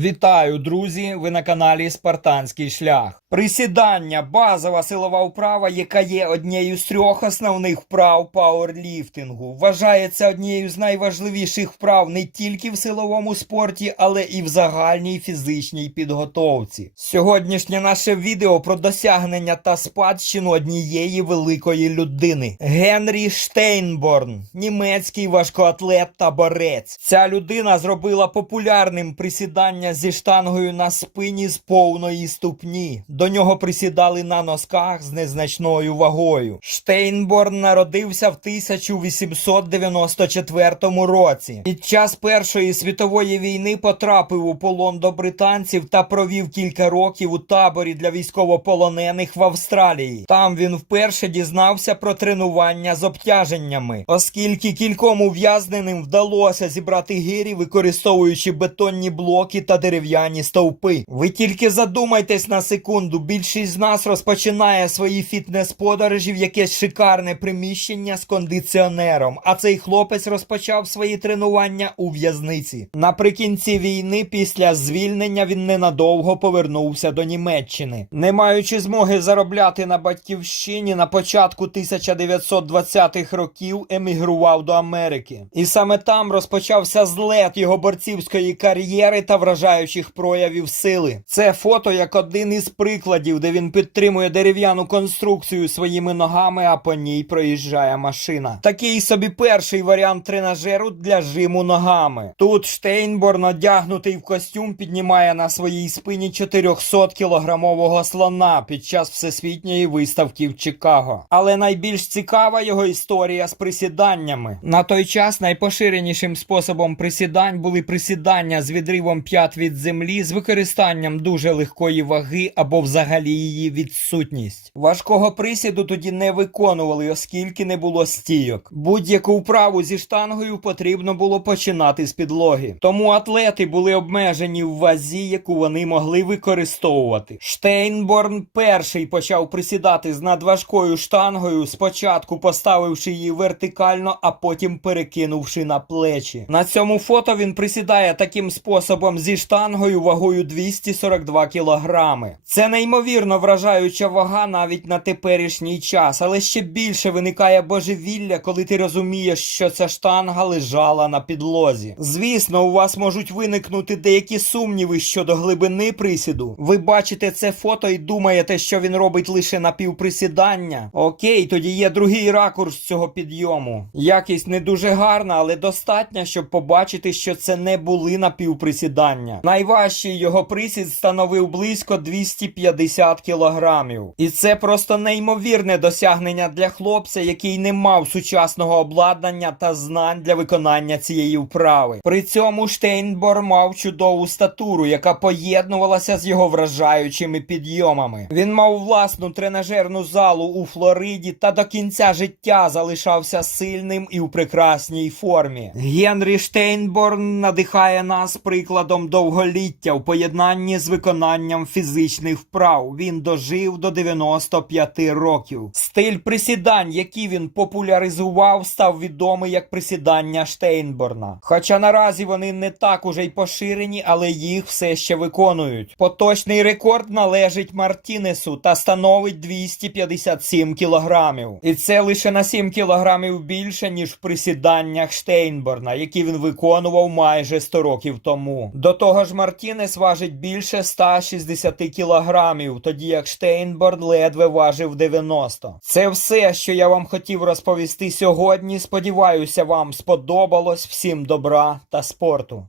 Вітаю, друзі! Ви на каналі Спартанський шлях. Присідання базова силова вправа, яка є однією з трьох основних вправ пауерліфтингу. Вважається однією з найважливіших вправ не тільки в силовому спорті, але і в загальній фізичній підготовці. Сьогоднішнє наше відео про досягнення та спадщину однієї великої людини Генрі Штейнборн, німецький важкоатлет та борець. Ця людина зробила популярним присідання зі штангою на спині з повної ступні. До нього присідали на носках з незначною вагою. Штейнборн народився в 1894 році. Під час Першої світової війни потрапив у полон до британців та провів кілька років у таборі для військовополонених в Австралії. Там він вперше дізнався про тренування з обтяженнями, оскільки кільком ув'язненим вдалося зібрати гирі, використовуючи бетонні блоки та дерев'яні стовпи. Ви тільки задумайтесь на секунду. Більшість з нас розпочинає свої фітнес-подорожі в якесь шикарне приміщення з кондиціонером. А цей хлопець розпочав свої тренування у в'язниці. Наприкінці війни, після звільнення, він ненадовго повернувся до Німеччини, не маючи змоги заробляти на батьківщині на початку 1920-х років емігрував до Америки. І саме там розпочався злет його борцівської кар'єри та вражаючих проявів сили. Це фото як один із прикладів, де він підтримує дерев'яну конструкцію своїми ногами, а по ній проїжджає машина. Такий собі перший варіант тренажеру для жиму ногами. Тут Штейнборн, одягнутий в костюм, піднімає на своїй спині 400 кілограмового слона під час всесвітньої виставки в Чикаго. Але найбільш цікава його історія з присіданнями. На той час найпоширенішим способом присідань були присідання з відривом п'ят від землі з використанням дуже легкої ваги або взагалі її відсутність. Важкого присіду тоді не виконували, оскільки не було стійок. Будь-яку вправу зі штангою потрібно було починати з підлоги. Тому атлети були обмежені в вазі, яку вони могли використовувати. Штейнборн перший почав присідати з надважкою штангою, спочатку поставивши її вертикально, а потім перекинувши на плечі. На цьому фото він присідає таким способом зі штангою вагою 242 кілограми. Це неймовірно вражаюча вага навіть на теперішній час, але ще більше виникає божевілля, коли ти розумієш, що ця штанга лежала на підлозі. Звісно, у вас можуть виникнути деякі сумніви щодо глибини присіду. Ви бачите це фото і думаєте, що він робить лише напівприсідання. Окей, тоді є другий ракурс цього підйому. Якість не дуже гарна, але достатня, щоб побачити, що це не були напівприсідання. Найважчий його присід становив близько 250 кілограмів. І це просто неймовірне досягнення для хлопця, який не мав сучасного обладнання та знань для виконання цієї вправи. При цьому Штейнбор мав чудову статуру, яка поєднувалася з його вражаючими підйомами. Він мав власну тренажерну залу у Флориді та до кінця життя залишався сильним і в прекрасній формі. Генрі Штейнборн надихає нас прикладом довголіття в поєднанні з виконанням фізичних вправ. Він дожив до 95 років. Стиль присідань, які він популяризував, став відомий як присідання Штейнборна. Хоча наразі вони не так уже й поширені, але їх все ще виконують. Поточний рекорд належить Мартінесу та становить 257 кілограмів. І це лише на 7 кілограмів більше, ніж в присіданнях Штейнборна, які він виконував майже 100 років тому. До того ж, Мартінес важить більше 160 кілограмів, тоді як Штейнборн ледве важив 90. Це все, що я вам хотів розповісти сьогодні. Сподіваюся, вам сподобалось. Всім добра та спорту.